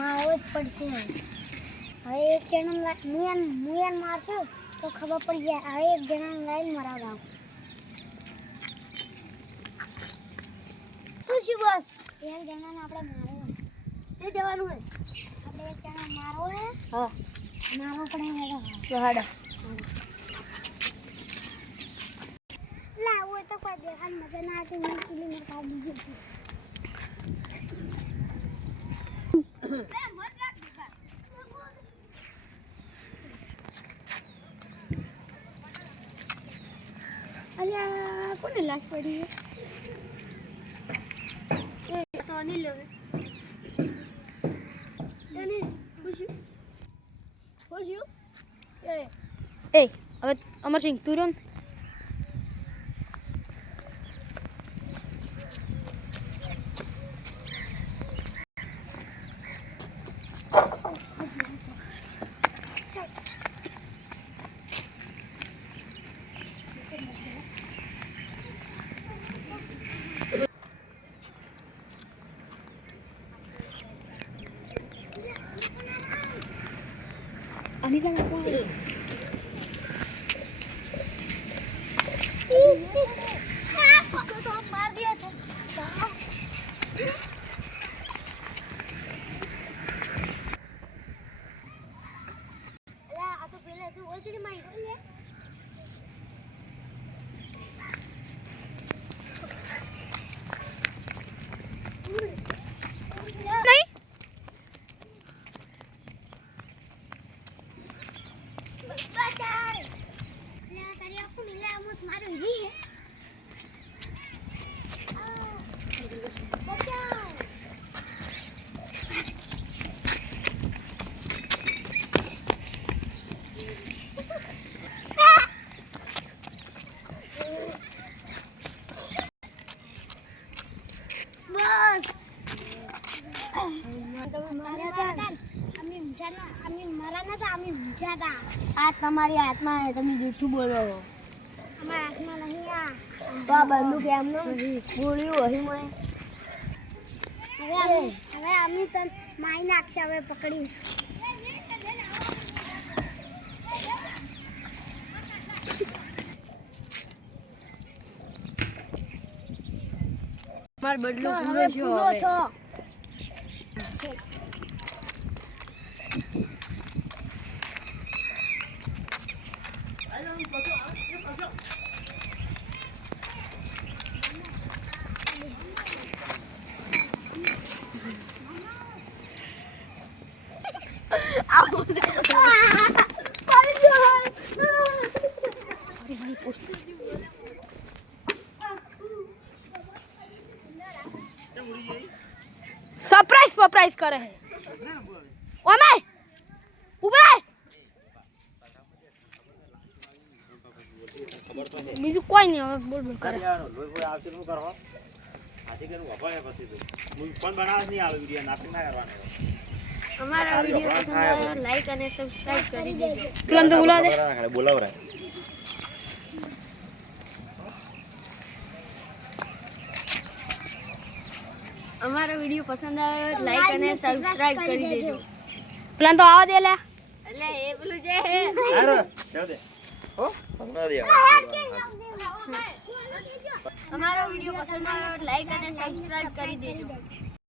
મારવો જ પડશે હવે એક જણા મુયન મારશો તો ખબર પડી જાય હવે એક જણાને લાઈન મરાવડાવ ખુશી બસ એક જણાને આપણે મારવો એ જવાનું હોય આપણે એક જણા મારવો હે હા મારવો પડે તો હાડા લાવો તો કોઈ દેખાન મજા ના આવતી હું કિલોમીટર કાઢી દીધી અલ્યા કોને લાશ પડી એ તો અનિલ હવે એને ખુશી એ હવે અમરસિંહ તુરંત Ani lang ako. તો માર દિયા છે અલા આ તો પેલા તું ઓલરેડી મારી ગયો લે આ તમારી હાથમાં તમે જૂઠું બોલો અમારા હાથમાં નહીં તો આ બંદૂક એમનો ગોળીઓ હી મને હવે અમે તને મારી નાખશે હવે પકડી માર બદલો પૂરો છો सरप्राइज करे है ओमे ऊपर બીજું કોઈ નહીં હવે બોલ બોલ કરે લોઈ આવશે શું કરો આથી કે વફા હે પછી તો હું પણ બનાવ નહીં આવે વિડિયો નાટક ના કરવાનો અમારા વિડિયો પસંદ આવે લાઈક અને સબસ્ક્રાઇબ કરી દેજો પ્લાન તો બોલા દે બોલાવરા અમારો વિડિયો પસંદ આવે લાઈક અને સબસ્ક્રાઇબ કરી દેજો પ્લાન તો આવા દે લે એટલે એ બોલું છે હારો જાવ દે હો પકડા દે અમારો વિડિયો પસંદ આવે લાઈક અને સબસ્ક્રાઇબ કરી દેજો